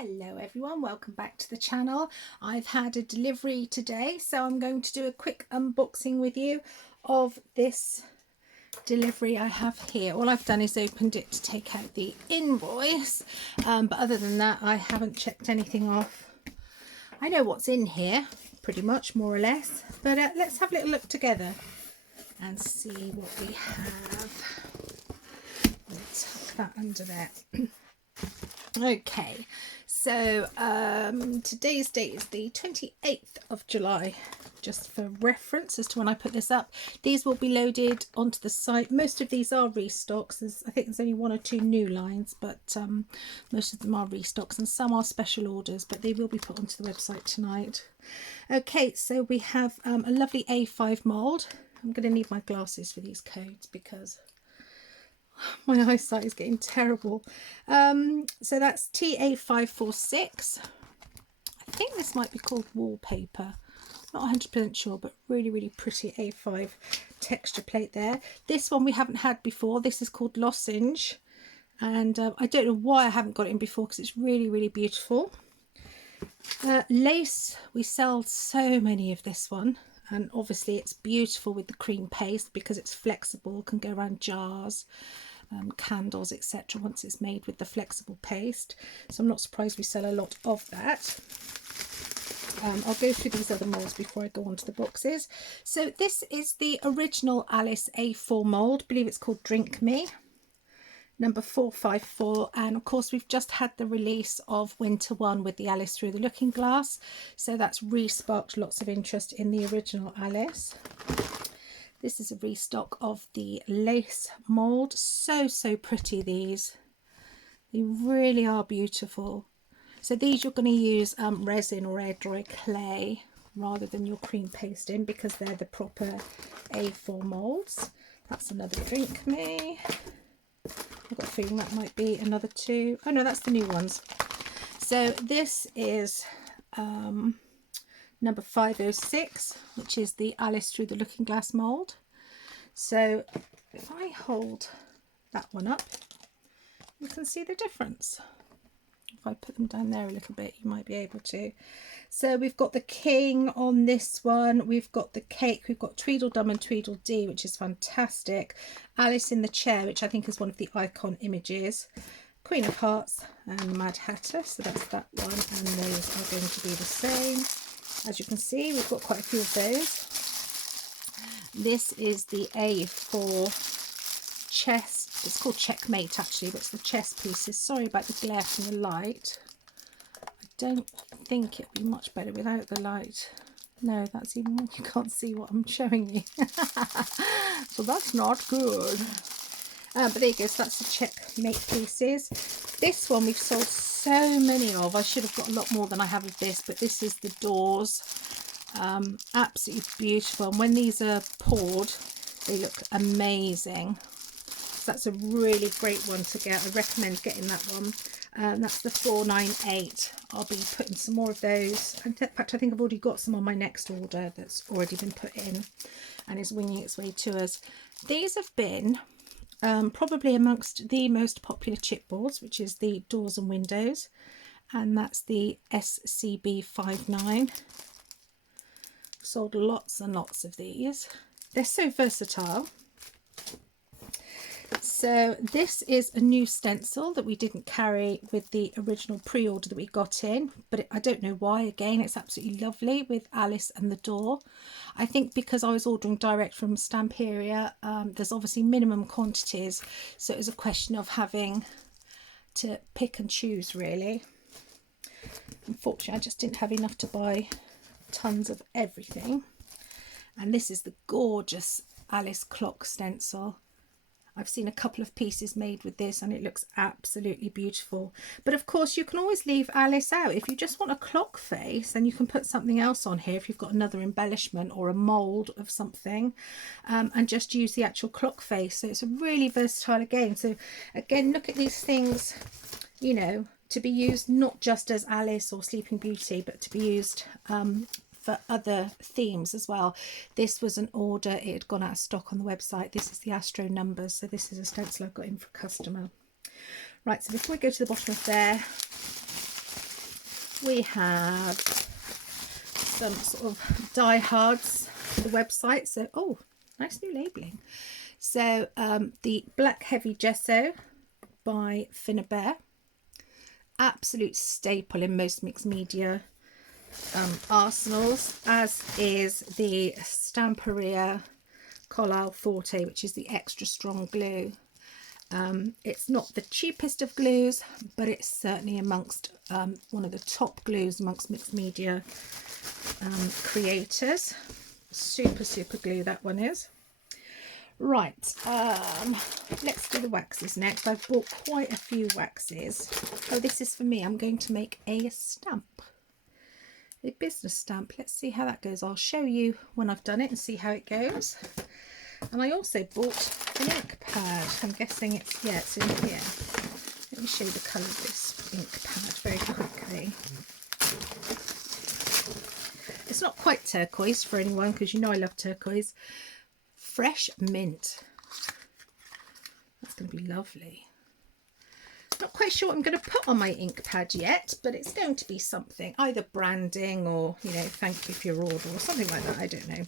Hello everyone, welcome back to the channel. I've had a delivery today, so I'm going to do a quick unboxing with you of this delivery I have here. All I've done is opened it to take out the invoice, but other than that I haven't checked anything off. I know what's in here pretty much, more or less, but let's have a little look together and see what we have. Let's tuck that under there. Okay, so today's date is the 28th of July, just for reference as to when I put this up. These will be loaded onto the site. Most of these are restocks. I think there's only one or two new lines, but most of them are restocks and some are special orders, but they will be put onto the website tonight. Okay, so we have a lovely A5 mould. I'm going to need my glasses for these codes because my eyesight is getting terrible. So that's TA546. I think this might be called wallpaper. Not 100% sure, but really pretty A5 texture plate there. This one we haven't had before. This is called Lozenge, and I don't know why I haven't got it in before because it's really beautiful. Lace, we sell so many of this one, and obviously it's beautiful with the cream paste because it's flexible, can go around jars, candles, etc. once it's made with the flexible paste. So I'm not surprised we sell a lot of that. I'll go through these other moulds before I go on to the boxes. So this is the original Alice A4 mould. I believe it's called Drink Me, number 454, and of course we've just had the release of Winter 1 with the Alice Through the Looking Glass, so that's re-sparked lots of interest in the original Alice. This is a restock of the lace mould. So pretty, these. They really are beautiful. So these you're going to use resin or air dry clay rather than your cream paste in, because they're the proper A4 moulds. That's another Drink Me. I've got a feeling that might be another two. Oh no, that's the new ones. So this is number 506, which is the Alice Through the Looking Glass mould. So if I hold that one up, you can see the difference. If I put them down there a little bit, you might be able to. So we've got the king on this one, we've got the cake, we've got Tweedledum and Tweedledee, which is fantastic, Alice in the Chair, which I think is one of the icon images, Queen of Hearts and Mad Hatter, so that's that one, and those are going to be the same. As you can see, we've got quite a few of those. This is the A4 chest. It's called Checkmate actually, but it's the chess pieces. Sorry about the glare from the light. I don't think it'll be much better without the light. No, that's even when you can't see what I'm showing you. So that's not good. But there you go, so that's the Checkmate pieces. This one we've sold so many of. I should have got a lot more than I have of this, but this is the doors. Absolutely beautiful, and when these are poured they look amazing. So that's a really great one to get. I recommend getting that one. That's the 498. I'll be putting some more of those. In fact, I think I've already got some on my next order that's already been put in and is winging its way to us. These have been probably amongst the most popular chipboards, which is the doors and windows, and that's the SCB59. Sold lots and lots of these. They're so versatile. So this is a new stencil that we didn't carry with the original pre-order that we got in, but I don't know why. Again, it's absolutely lovely with Alice and the door. I think because I was ordering direct from Stamperia, there's obviously minimum quantities, so it was a question of having to pick and choose really. Unfortunately, I just didn't have enough to buy tons of everything. And this is the gorgeous Alice clock stencil. I've seen a couple of pieces made with this and it looks absolutely beautiful. But of course you can always leave Alice out. If you just want a clock face, then you can put something else on here if you've got another embellishment or a mould of something, and just use the actual clock face. So it's a really versatile again. So again, look at these things, you know, to be used not just as Alice or Sleeping Beauty, but to be used for other themes as well. This was an order, it had gone out of stock on the website. This is the Astro numbers, so this is a stencil I've got in for a customer. Right, so before we go to the bottom of there, we have some sort of diehards for the website. So, oh, nice new labelling. So the Black Heavy Gesso by Finnabair, absolute staple in most mixed media arsenals, as is the Stamperia Collal Forte, which is the extra strong glue. It's not the cheapest of glues, but it's certainly amongst one of the top glues amongst mixed media creators. Super glue that one is. Right, let's do the waxes next. I've bought quite a few waxes. Oh, this is for me. I'm going to make a stamp, a business stamp. Let's see how that goes. I'll show you when I've done it and see how it goes. And I also bought an ink pad. I'm guessing it's, yeah, it's in here. Let me show you the colour of this ink pad very quickly. It's not quite turquoise for anyone, because you know I love turquoise. Fresh mint. That's going to be lovely. Not quite sure what I'm going to put on my ink pad yet, but it's going to be something, either branding or, you know, thank you for your order or something like that. I don't know.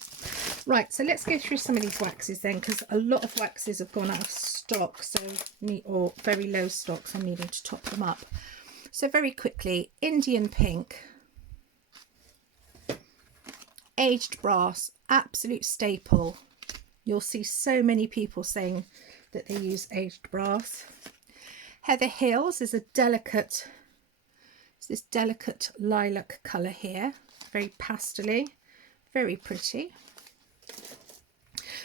Right, so let's go through some of these waxes then, because a lot of waxes have gone out of stock, so or very low stock, so I'm needing to top them up. So very quickly, Indian Pink, aged brass, absolute staple. You'll see so many people saying that they use aged brass. Heather Hills is a delicate, it's this delicate lilac colour here, very pastel-y, very pretty.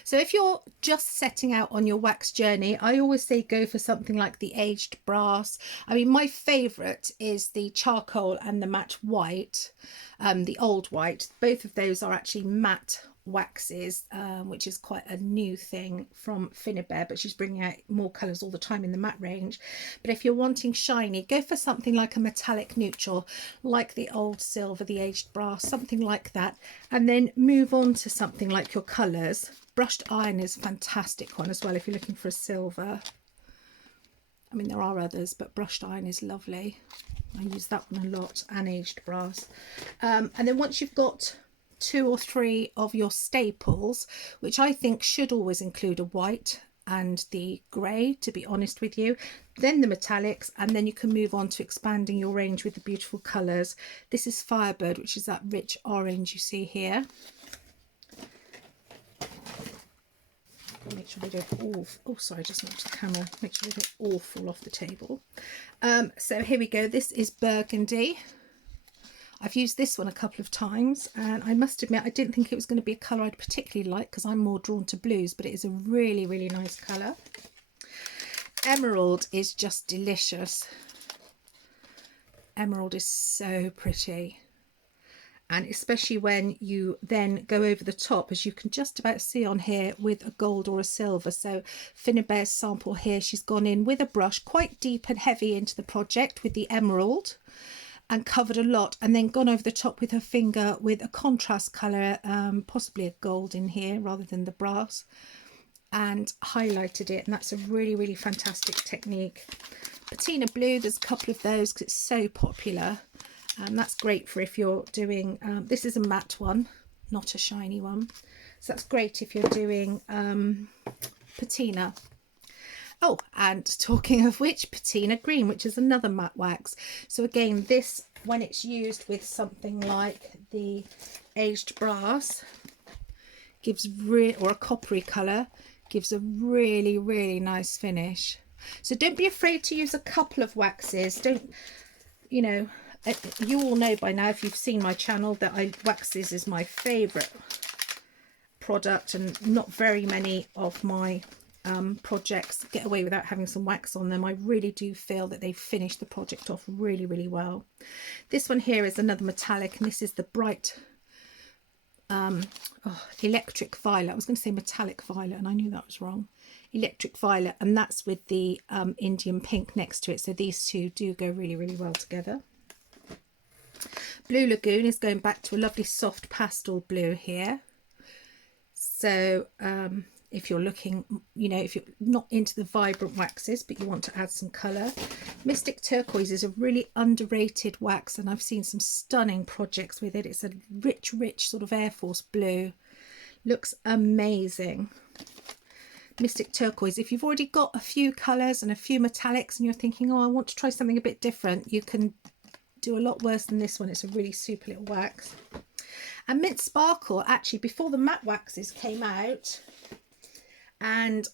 So if you're just setting out on your wax journey, I always say go for something like the aged brass. I mean, my favourite is the charcoal and the matte white, the old white. Both of those are actually matte waxes, which is quite a new thing from Finnabair, but she's bringing out more colours all the time in the matte range. But if you're wanting shiny, go for something like a metallic neutral, like the old silver, the aged brass, something like that, and then move on to something like your colours. Brushed iron is a fantastic one as well if you're looking for a silver. I mean, there are others, but brushed iron is lovely. I use that one a lot, and aged brass. And then once you've got 2 or 3 of your staples, which I think should always include a white and the grey, to be honest with you, then the metallics, and then you can move on to expanding your range with the beautiful colours. This is Firebird, which is that rich orange you see here. Make sure they don't all, oh sorry, just knocked the camera, make sure they don't all fall off the table. So here we go, this is Burgundy. I've used this one a couple of times, and I must admit I didn't think it was going to be a colour I'd particularly like, because I'm more drawn to blues, but it is a really nice colour. Emerald is just delicious. Emerald is so pretty, and especially when you then go over the top, as you can just about see on here, with a gold or a silver. So Finnabair's sample here, she's gone in with a brush quite deep and heavy into the project with the emerald and covered a lot, and then gone over the top with her finger with a contrast colour, possibly a gold in here rather than the brass, and highlighted it, and that's a really fantastic technique. Patina Blue, there's a couple of those because it's so popular. That's great for if you're doing, this is a matte one, not a shiny one. So that's great if you're doing patina. Oh, and talking of which, Patina Green, which is another matte wax. So again, this, when it's used with something like the aged brass, gives or a coppery colour, gives a really nice finish. So don't be afraid to use a couple of waxes. Don't, you know, you all know by now, if you've seen my channel, that waxes is my favourite product, and not very many of my projects get away without having some wax on them. I really do feel that they've finished the project off really well. This one here is another metallic, and this is the bright electric violet. I was going to say metallic violet, and I knew that was wrong. Electric violet, and that's with the Indian Pink next to it. So these two do go really well together. Blue Lagoon is going back to a lovely soft pastel blue here. So if you're looking, you know, if you're not into the vibrant waxes but you want to add some colour. Mystic Turquoise is a really underrated wax, and I've seen some stunning projects with it. It's a rich sort of Air Force blue. Looks amazing. Mystic Turquoise, if you've already got a few colours and a few metallics and you're thinking, oh, I want to try something a bit different, you can do a lot worse than this one. It's a really super little wax. And Mint Sparkle, actually, before the matte waxes came out and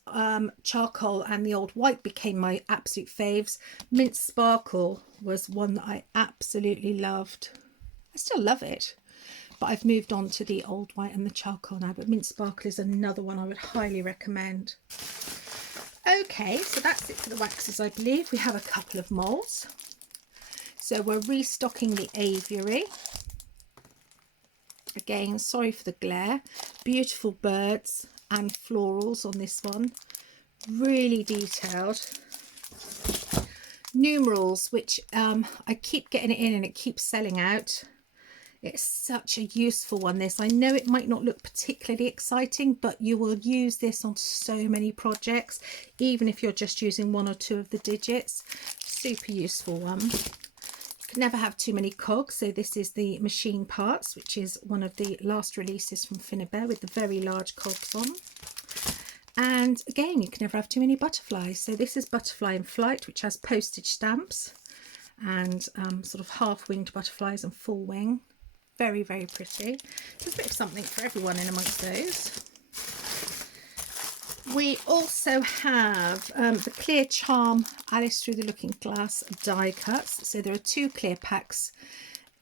charcoal and the old white became my absolute faves, Mint Sparkle was one that I absolutely loved. I still love it, but I've moved on to the old white and the charcoal now. But Mint Sparkle is another one I would highly recommend. Okay, so that's it for the waxes, I believe. We have a couple of moulds. So we're restocking the aviary. Again, sorry for the glare. Beautiful birds and florals on this one. Really detailed. Numerals, which I keep getting it in and it keeps selling out. It's such a useful one, this. I know it might not look particularly exciting, but you will use this on so many projects, even if you're just using one or two of the digits. Super useful one. You can never have too many cogs, so this is the machine parts, which is one of the last releases from Finnabair with the very large cogs on. And again, you can never have too many butterflies. So this is Butterfly in Flight, which has postage stamps and sort of half-winged butterflies and full wing. Very, very pretty. There's a bit of something for everyone in amongst those. We also have the Clear Charm Alice Through the Looking Glass die cuts. So there are two clear packs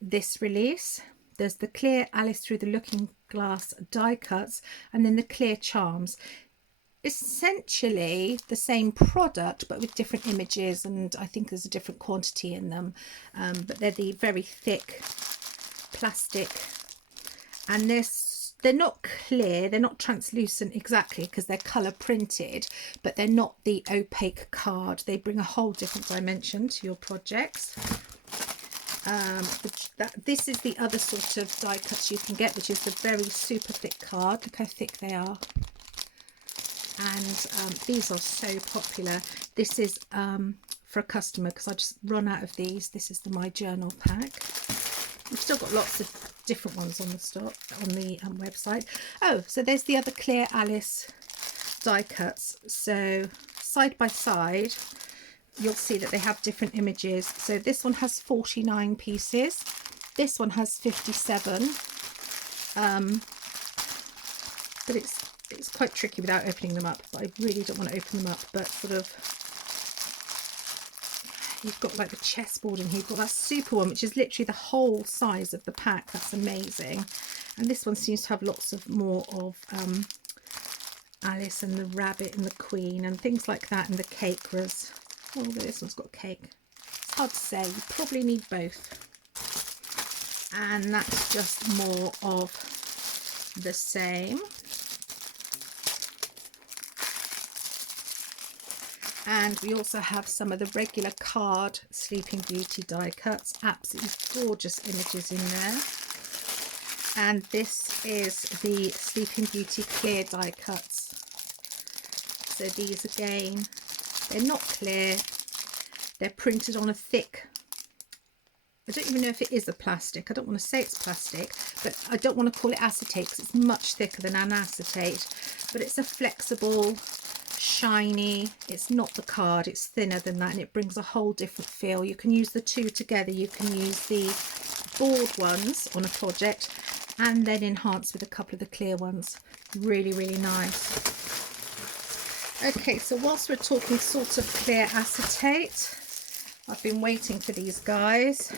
this release. There's the Clear Alice Through the Looking Glass die cuts and then the Clear Charms. Essentially the same product but with different images, and I think there's a different quantity in them, but they're the very thick plastic, and they're not clear, they're not translucent exactly because they're colour printed, but they're not the opaque card. They bring a whole different dimension to your projects. This is the other sort of die cuts you can get, which is the very super thick card. Look how thick they are. And these are so popular. This is for a customer because I just run out of these. This is the My Journal pack. We've still got lots of different ones on the stock on the website. Oh, so there's the other Clear Alice die cuts. So side by side, you'll see that they have different images. So this one has 49 pieces. This one has 57. But it's quite tricky without opening them up. But I really don't want to open them up. But sort of, you've got like the chessboard in here. You've got that super one, which is literally the whole size of the pack. That's amazing. And this one seems to have lots of more of Alice and the rabbit and the queen and things like that, and the cake was, oh, this one's got cake. It's hard to say. You probably need both. And that's just more of the same. And we also have some of the regular card Sleeping Beauty die cuts. Absolutely gorgeous images in there. And this is the Sleeping Beauty clear die cuts. So these again, they're not clear. They're printed on a thick, I don't even know if it is a plastic. I don't want to say it's plastic, but I don't want to call it acetate because it's much thicker than an acetate. But it's a flexible, shiny, it's not the card, it's thinner than that, and it brings a whole different feel. You can use the two together. You can use the board ones on a project and then enhance with a couple of the clear ones. Really, really nice. Okay, so whilst we're talking sort of clear acetate, I've been waiting for these guys.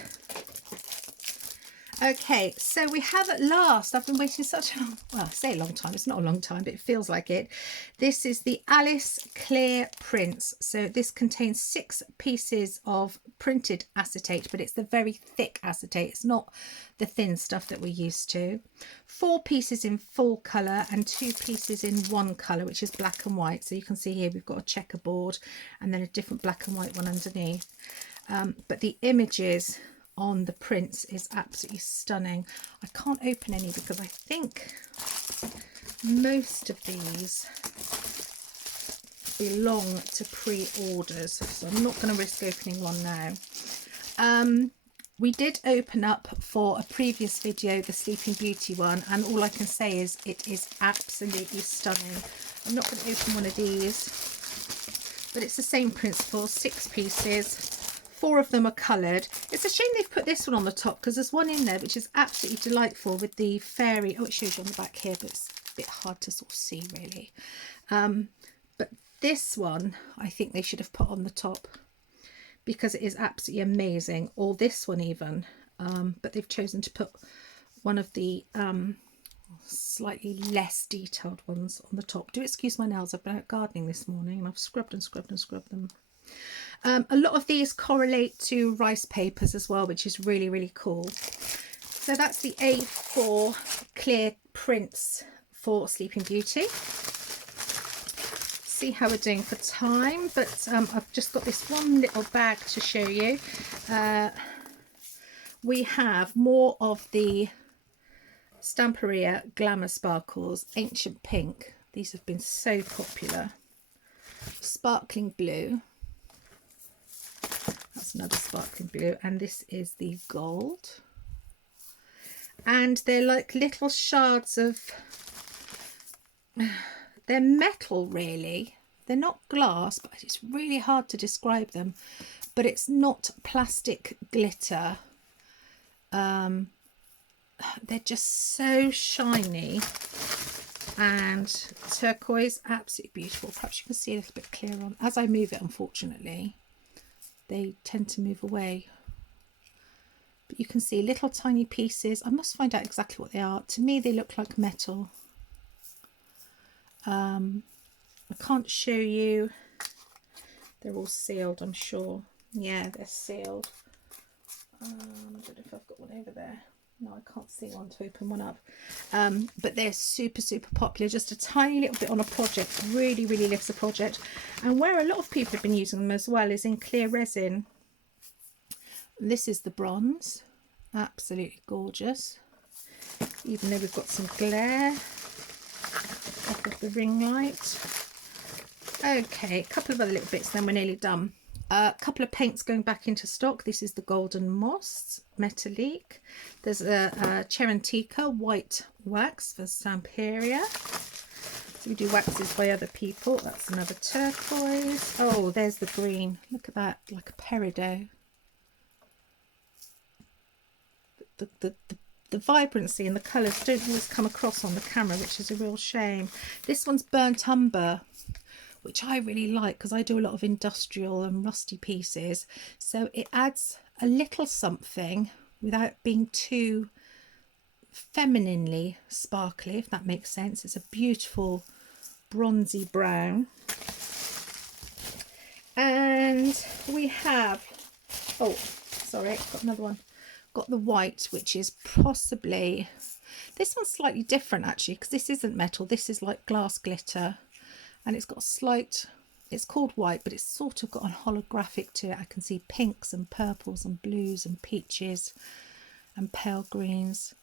Okay, so we have at last, I've been waiting such a long, well, I say a long time, it's not a long time, but it feels like it. This is the Alice Clear Prints. So this contains 6 pieces of printed acetate, but it's the very thick acetate. It's not the thin stuff that we're used to. 4 pieces in full colour and 2 pieces in one colour, which is black and white. So you can see here we've got a checkerboard and then a different black and white one underneath. But the images on the prints is absolutely stunning. I can't open any because I think most of these belong to pre-orders, so I'm not going to risk opening one now. We did open up for a previous video the Sleeping Beauty one, and all I can say is it is absolutely stunning. I'm not going to open one of these, but it's the same principle, 6 pieces, 4 of them are coloured. It's a shame they've put this one on the top because there's one in there which is absolutely delightful with the fairy. Oh, it shows you on the back here, but it's a bit hard to sort of see really. But this one I think they should have put on the top because it is absolutely amazing, or this one even, but they've chosen to put one of the slightly less detailed ones on the top. Do excuse my nails, I've been out gardening this morning and I've scrubbed and scrubbed and scrubbed them. A lot of these correlate to rice papers as well, which is really, really cool. So that's the A4 clear prints for Sleeping Beauty. See how we're doing for time, but I've just got this one little bag to show you. We have more of the Stamperia Glamour Sparkles Ancient Pink. These have been so popular. Sparkling Blue. That's another sparkling blue, and this is the gold. And they're like little shards of, they're metal really. They're not glass, but it's really hard to describe them. But it's not plastic glitter. They're just so shiny and turquoise, absolutely beautiful. Perhaps you can see a little bit clearer on as I move it. Unfortunately, they tend to move away, but you can see little tiny pieces. I must find out exactly what they are. To me they look like metal. I can't show you. They're all sealed, I'm sure. Yeah, they're sealed. I don't know if I've got one over there. No, I can't see one to open one up. But they're super, super popular. Just a tiny little bit on a project really, really lifts a project. And where a lot of people have been using them as well is in clear resin. This is the bronze. Absolutely gorgeous. Even though we've got some glare off of the ring light. Okay, a couple of other little bits, then we're nearly done. A couple of paints going back into stock. This is the Golden Moss Metallique. There's a Cherantica white wax for Stamperia. So we do waxes by other people. That's another turquoise. Oh, there's the green. Look at that, like a peridot. The vibrancy and the colours don't always come across on the camera, which is a real shame. This one's Burnt Umber, which I really like because I do a lot of industrial and rusty pieces. So it adds a little something without being too femininely sparkly, if that makes sense. It's a beautiful bronzy brown. And we have, oh, sorry, got another one. Got the white, which is possibly, this one's slightly different actually, because this isn't metal. This is like glass glitter. And it's got a slight, it's called white, but it's sort of got a holographic to it. I can see pinks and purples and blues and peaches and pale greens.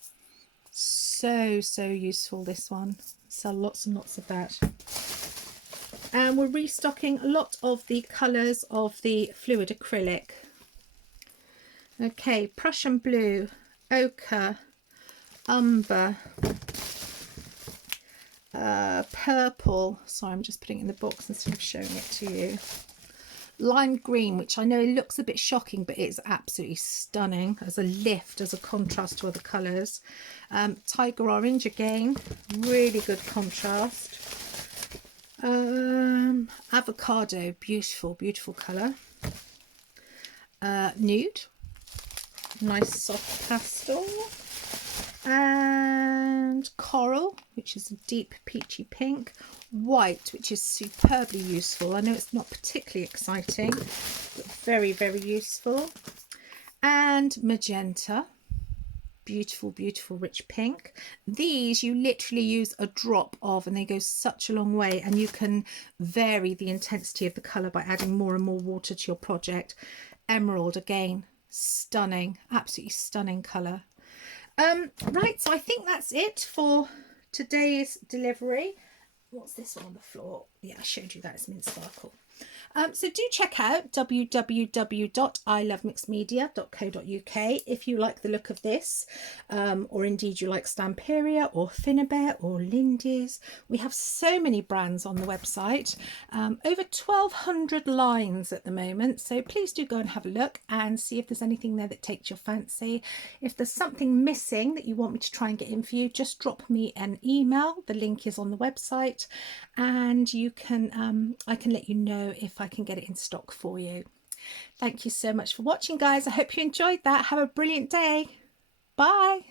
So, so useful, this one. So lots and lots of that. And we're restocking a lot of the colours of the fluid acrylic. Okay, Prussian Blue, Ochre, Umber, purple, sorry I'm just putting it in the box instead of showing it to you, lime green, which I know looks a bit shocking but it's absolutely stunning as a lift, as a contrast to other colours. Tiger orange again, really good contrast. Avocado, beautiful, beautiful colour. Nude, nice soft pastel. And coral, which is a deep peachy pink. White, which is superbly useful. I know it's not particularly exciting, but very, very useful. And magenta, beautiful, beautiful rich pink. These you literally use a drop of and they go such a long way, and you can vary the intensity of the colour by adding more and more water to your project. Emerald, again, stunning, absolutely stunning colour. Right, so I think that's it for today's delivery. What's this one on the floor? Yeah, I showed you that. It's Mint Sparkle. So do check out www.ilovemixedmedia.co.uk if you like the look of this, or indeed you like Stamperia or Finnabair or Lindy's. We have so many brands on the website, over 1,200 lines at the moment, so please do go and have a look and see if there's anything there that takes your fancy. If there's something missing that you want me to try and get in for you, just drop me an email. The link is on the website, and you can I can let you know if I can get it in stock for you. Thank you so much for watching, guys. I hope you enjoyed that. Have a brilliant day. Bye.